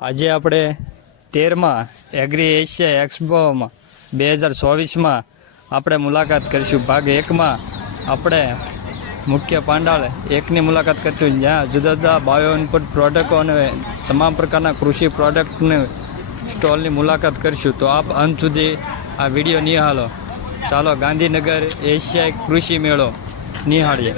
આજે આપણે તેરમાં એગ્રી એશિયા એક્સપોમાં બે હજાર ચોવીસમાં આપણે મુલાકાત કરીશું. ભાગ એકમાં આપણે મુખ્ય પાંડાળ એકની મુલાકાત કરીશું જ્યાં જુદા જુદા બાયો ઇનપુટ પ્રોડક્ટો અને તમામ પ્રકારના કૃષિ પ્રોડક્ટની સ્ટોલની મુલાકાત કરીશું. તો આપ અંત સુધી આ વીડિયો નિહાળો. ચાલો ગાંધીનગર એશિયાઈ કૃષિ મેળો નિહાળીએ.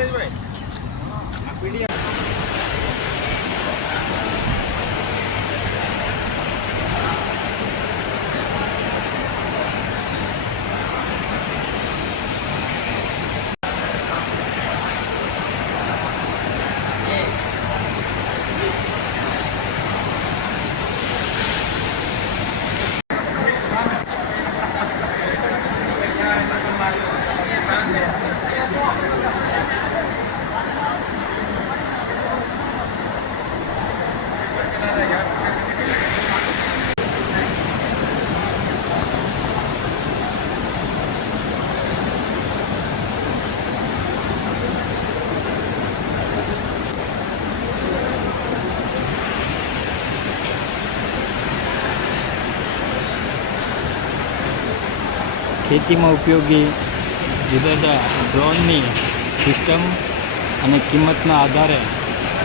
ખેતીમાં ઉપયોગી જુદા જુદા ડ્રોનની સિસ્ટમ અને કિંમતના આધારે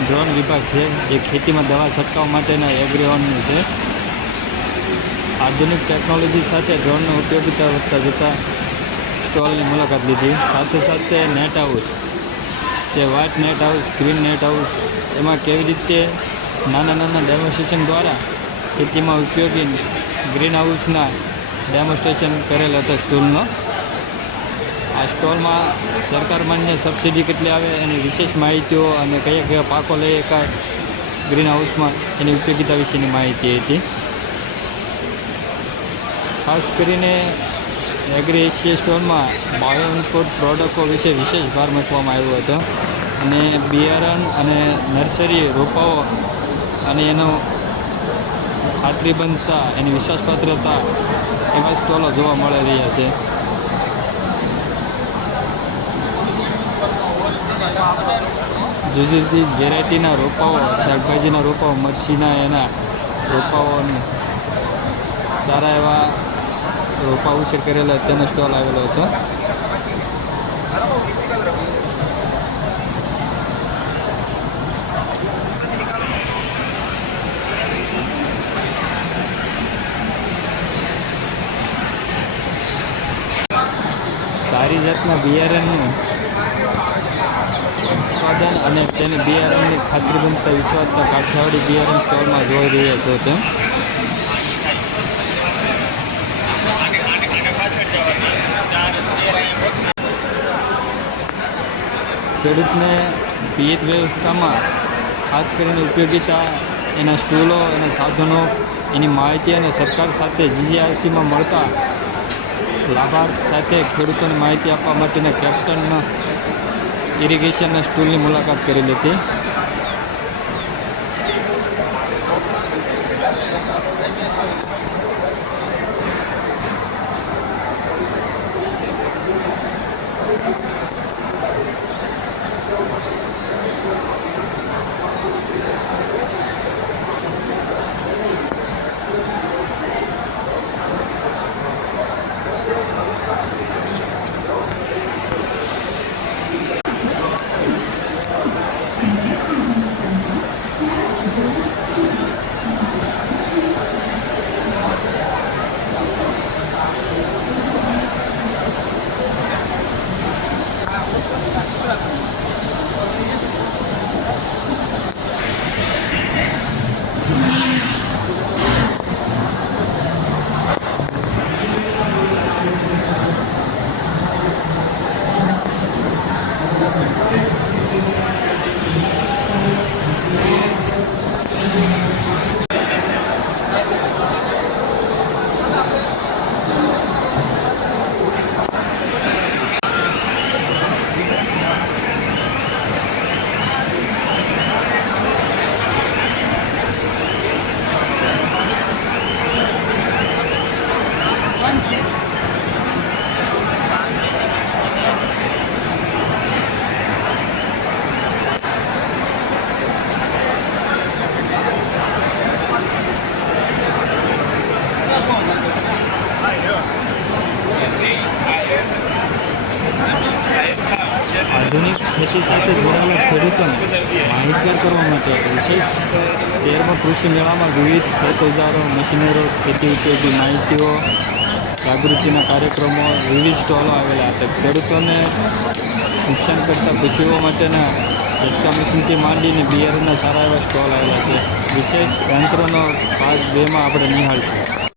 ડ્રોન વિભાગ છે, જે ખેતીમાં દવા છંટકાવ માટેના એગ્રીઓનનું છે. આધુનિક ટેકનોલોજી સાથે ડ્રોનનો ઉપયોગિતા વધતા જતાં સ્ટોલની મુલાકાત લીધી. સાથે સાથે નેટ હાઉસ, જે white net house, green net house, એમાં કેવી રીતે નાના નાના ડેમોન્સ્ટ્રેશન દ્વારા ખેતીમાં ઉપયોગી ગ્રીન હાઉસના ડેમોન્સ્ટ્રેશન કરેલ હતો સ્ટોલનો. આ સ્ટોલમાં સરકાર માન્ય સબસિડી કેટલી આવે એની વિશેષ માહિતીઓ અને કયા કયા પાકો લઈ શકાય ગ્રીન હાઉસમાં એની ઉપયોગિતા વિશેની માહિતી હતી. ખાસ કરીને એગ્રી એશિયા સ્ટોરમાં બાયો ઇનપુટ પ્રોડક્ટો વિશે વિશેષ ભાર મૂકવામાં આવ્યો હતો. અને બિયારણ અને નર્સરી રોપાઓ અને એનો ખાતરી બનતા, એની વિશ્વાસપાત્રતા એવા સ્ટોલો જોવા મળી રહ્યા છે. જુદી જુદી વેરાયટીના રોપાઓ, શાકભાજીના રોપાઓ મરસીના એના રોપાઓ સારા એવા રોપા ઉછેર કરેલા તેનો સ્ટોલ આવેલો હતો સારી જાતના બિયારણનું ઉત્પાદન અને તેની બિયારણની ખાતરી બનતા વિશ્વાસતા કાઠિયાવાડી બિયારણ સ્ટોલમાં જોઈ રહ્યા છો તેમ ખેડૂતને પિયત વ્યવસ્થામાં ખાસ કરીને ઉપયોગિતા, એના સ્ટૂલો એના સાધનો, એની માહિતી અને સરકાર સાથે જીજીઆરસીમાં મળતા લાભાર્થ સાથે ખેડૂતોને માહિતી આપવા માટેના કેપ્ટન ઇરિગેશનના સ્ટૂલની મુલાકાત કરી હતી આધુનિક ખેતી સાથે જોડાયેલા ખેડૂતોને માહિતગાર કરવા માટે વિશેષ તેરમાં કૃષિ મેળામાં વિવિધ ખેત ઓજારો મશીનરો, ખેતી ઉપયોગી માહિતીઓ, જાગૃતિના કાર્યક્રમો, વિવિધ સ્ટોલો આવેલા હતા. ખેડૂતોને નુકસાન કરતા પશુઓ માટેના ઝટકા મશીનથી માંડીને બિયારણના સારા એવા સ્ટોલ આવેલા છે. વિશેષ યંત્રોનો ભાગ બેમાં આપણે નિહાળીશું.